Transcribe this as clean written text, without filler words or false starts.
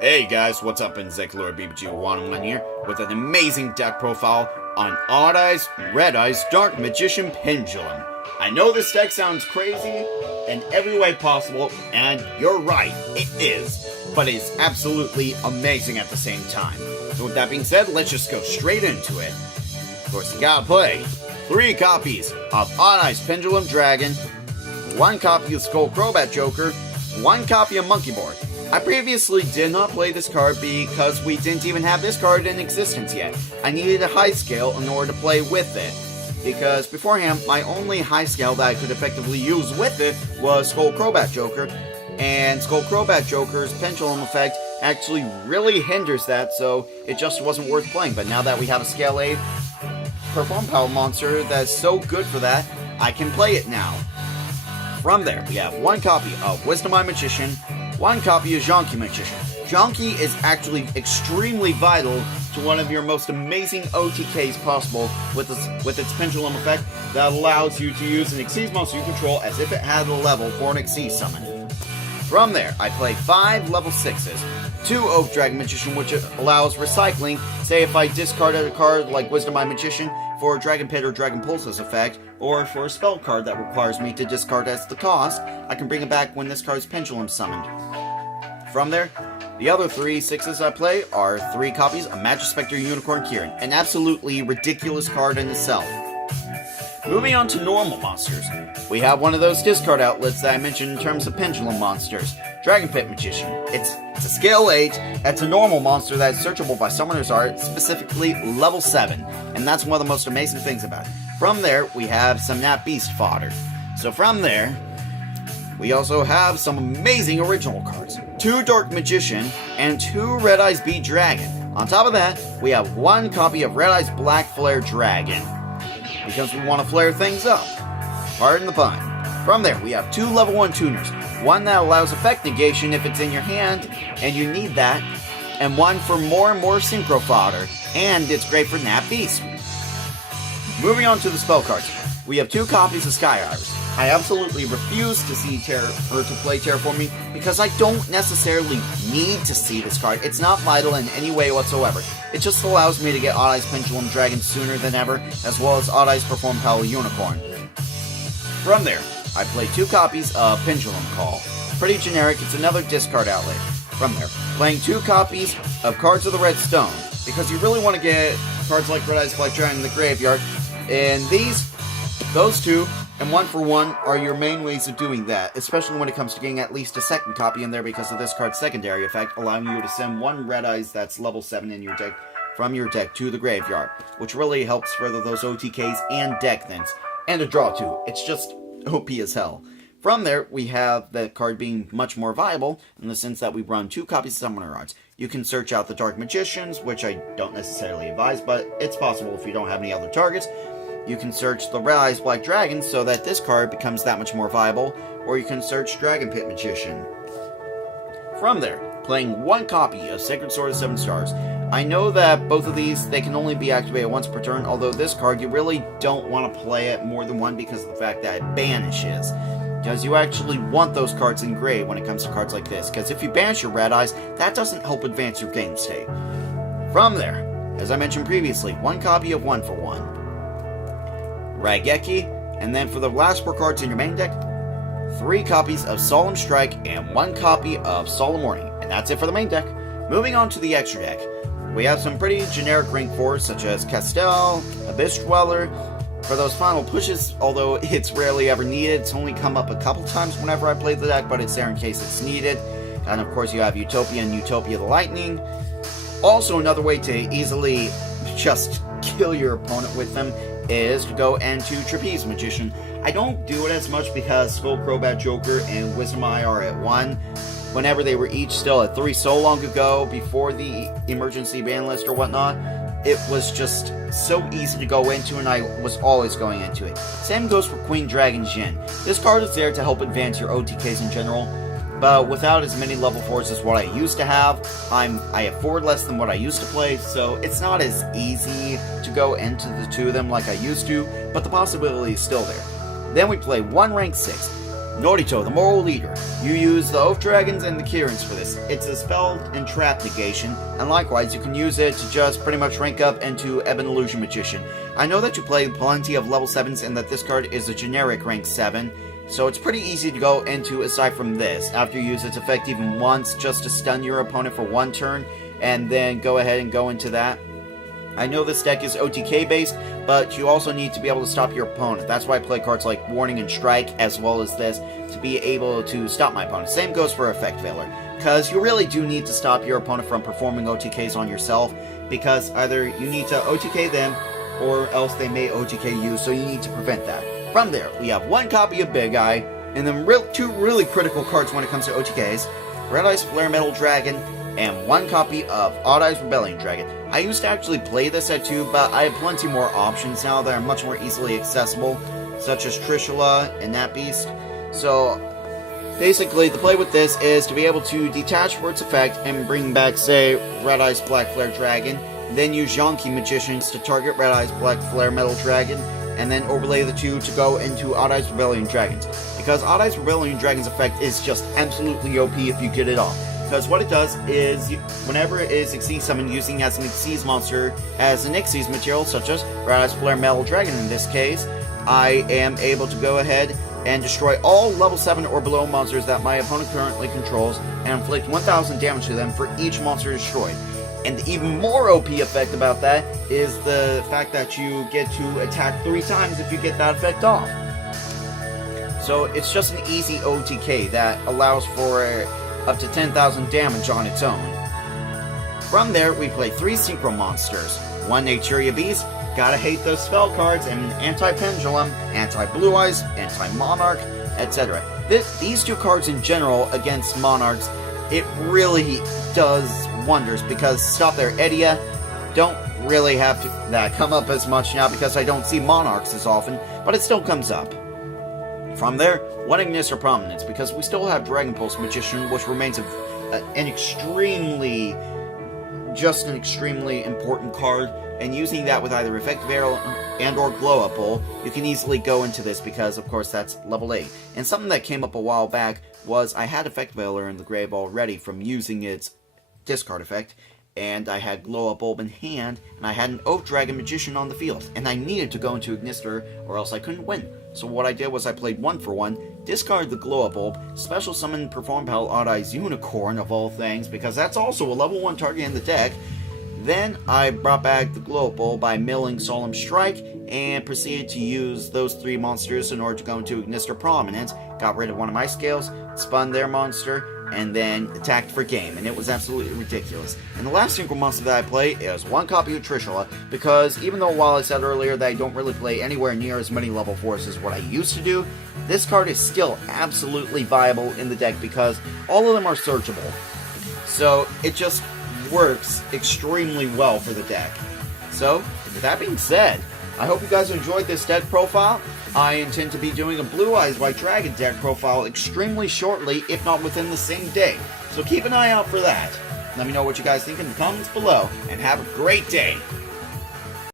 Hey guys, what's up? Lord BBG101 here with an amazing deck profile on Odd Eyes, Red Eyes, Dark Magician Pendulum. I know this deck sounds crazy in every way possible, and you're right, it is, but it's absolutely amazing at the same time. So with that being said, let's just go straight into it. Of course, you gotta play 3 copies of Odd Eyes Pendulum Dragon, 1 copy of Skull Crobat Joker, 1 copy of Monkey Board. I previously did not play this card because we didn't even have this card in existence yet. I needed a high scale in order to play with it, because beforehand, my only high scale that I could effectively use with it was Skull Crobat Joker, and Skull Crobat Joker's Pendulum effect actually really hinders that, so it just wasn't worth playing. But now that we have a Scale 8 Perform Power monster that's so good for that, I can play it now. From there, we have 1 copy of Wisdom Eye Magician, 1 copy of Jonky Magician. Jonky is actually extremely vital to one of your most amazing OTKs possible with its Pendulum effect that allows you to use an Xyz monster you control as if it had a level for an Xyz summon. From there, I play 5 level 6s, 2 Oak Dragon Magician, which allows recycling. Say if I discarded a card like Wisdom Eye Magician for a Dragon Pit or Dragon Pulse's effect, or for a spell card that requires me to discard as the cost, I can bring it back when this card's Pendulum summoned. From there, the other 3 6s I play are 3 copies of Magispector Unicorn Kieran, an absolutely ridiculous card in itself. Moving on to normal monsters, we have one of those discard outlets that I mentioned in terms of Pendulum monsters, Dragon Pit Magician. It's a Scale 8, it's a normal monster that is searchable by Summoner's Art, specifically level 7, and that's one of the most amazing things about it. From there, we have some Nat Beast fodder. So from there, we also have some amazing original cards. 2 Dark Magician and 2 Red Eyes Bead Dragon. On top of that, we have 1 copy of Red Eyes Black Flare Dragon, because we want to flare things up. Pardon the pun. From there, we have 2 level 1 tuners. 1 that allows effect negation if it's in your hand, and you need that, and 1 for more and more synchro fodder, and it's great for Nat Beast. Moving on to the spell cards, we have 2 copies of Sky Iris. I absolutely refuse to see play Terraforming because I don't necessarily need to see this card. It's not vital in any way whatsoever. It just allows me to get Odd Eyes Pendulum Dragon sooner than ever, as well as Odd Eyes Perform Power Unicorn. From there, I play 2 copies of Pendulum Call. Pretty generic, it's another discard outlet. From there, playing 2 copies of Cards of the Red Stone, because you really want to get cards like Red Eyes Black Dragon in the graveyard, and those 2, and 1 for 1 are your main ways of doing that, especially when it comes to getting at least a second copy in there because of this card's secondary effect, allowing you to send 1 Red Eyes that's level 7 in your deck from your deck to the graveyard, which really helps further those OTKs and deck thins, and a draw too. It's just OP as hell. From there, we have the card being much more viable in the sense that we run 2 copies of Summoner Arts. You can search out the Dark Magicians, which I don't necessarily advise, but it's possible if you don't have any other targets. You can search the Red Eyes Black Dragon so that this card becomes that much more viable, or you can search Dragon Pit Magician. From there, playing 1 copy of Sacred Sword of 7 Stars. I know that both of these, they can only be activated once per turn, although this card, you really don't want to play it more than 1 because of the fact that it banishes. Because you actually want those cards in gray when it comes to cards like this, because if you banish your Red Eyes, that doesn't help advance your game state. From there, as I mentioned previously, 1 copy of 1 for 1. Raigeki, and then for the last 4 cards in your main deck, 3 copies of Solemn Strike and 1 copy of Solemn Warning, and that's it for the main deck. Moving on to the extra deck, we have some pretty generic rank 4s such as Castel, Abyss Dweller, for those final pushes, although it's rarely ever needed. It's only come up a couple times whenever I play the deck, but it's there in case it's needed. And of course you have Utopia and Utopia the Lightning. Also another way to easily just kill your opponent with them is to go into Trapeze Magician. I don't do it as much because Skull Crobat Joker and Wisdom Eye are at 1, whenever they were each still at 3 so long ago, before the emergency ban list or whatnot. It was just so easy to go into, and I was always going into it. Same goes for Queen Dragon Jin. This card is there to help advance your OTKs in general, but without as many level 4s as what I used to have, I have 4 less than what I used to play, so it's not as easy to go into the 2 of them like I used to, but the possibility is still there. Then we play 1 rank 6, Norito, the moral leader. You use the Oath Dragons and the Kirans for this. It's a spell and trap negation, and likewise you can use it to just pretty much rank up into Ebon Illusion Magician. I know that you play plenty of level 7s and that this card is a generic rank 7, so it's pretty easy to go into aside from this. After you use its effect even once, just to stun your opponent for 1 turn, and then go ahead and go into that. I know this deck is OTK based, but you also need to be able to stop your opponent. That's why I play cards like Warning and Strike, as well as this, to be able to stop my opponent. Same goes for Effect Veiler, because you really do need to stop your opponent from performing OTKs on yourself, because either you need to OTK them, or else they may OTK you, so you need to prevent that. From there, we have 1 copy of Big Eye, and then 2 really critical cards when it comes to OTKs, Red Eyes Flare Metal Dragon, and 1 copy of Odd Eyes Rebellion Dragon. I used to actually play this at 2, but I have plenty more options now that are much more easily accessible, such as Trishula and that beast. So, basically, the play with this is to be able to detach for its effect and bring back, say, Red Eyes Black Flare Dragon, then use Yonki Magicians to target Red Eyes Black Flare Metal Dragon, and then overlay the 2 to go into Odd Eyes Rebellion Dragons. Because Odd Eyes Rebellion Dragon's effect is just absolutely OP if you get it off. Because what it does is, whenever it is Xyz summoned using as an Xyz monster, as an Xyz material, such as Red Eyes Flare Metal Dragon in this case, I am able to go ahead and destroy all level 7 or below monsters that my opponent currently controls, and inflict 1000 damage to them for each monster destroyed. And the even more OP effect about that is the fact that you get to attack 3 times if you get that effect off. So it's just an easy OTK that allows for up to 10,000 damage on its own. From there, we play 3 Synchro Monsters. 1 Naturia Beast, gotta hate those spell cards, and Anti-Pendulum, Anti-Blue Eyes, Anti-Monarch, etc. These 2 cards in general against Monarchs, it really does wonders, because Stop There Edia don't really have that come up as much now because I don't see Monarchs as often, but it still comes up. From there, 1 Ignister Prominence, because we still have Dragon Pulse Magician, which remains an extremely important card, and using that with either Effect Veiler and or Glow Up Bowl, you can easily go into this because, of course, that's level 8. And something that came up a while back was I had Effect Veiler in the grave already from using its discard effect, and I had Glow Up Bulb in hand, and I had an Oath Dragon Magician on the field, and I needed to go into Ignister or else I couldn't win. So what I did was I played 1 for 1, discarded the Glow Up Bulb, special summon Perform Pal Odd Eyes Unicorn of all things, because that's also a level 1 target in the deck. Then I brought back the Glow Up Bulb by milling Solemn Strike, and proceeded to use those 3 monsters in order to go into Ignister Prominence, got rid of one of my scales, spun their monster, and then attacked for game, and it was absolutely ridiculous. And the last Synchro Monster that I play is 1 copy of Trishula, because even though while I said earlier that I don't really play anywhere near as many level 4s as what I used to do, this card is still absolutely viable in the deck because all of them are searchable. So it just works extremely well for the deck. So, with that being said, I hope you guys enjoyed this deck profile. I intend to be doing a Blue Eyes White Dragon deck profile extremely shortly, if not within the same day. So keep an eye out for that. Let me know what you guys think in the comments below, and have a great day.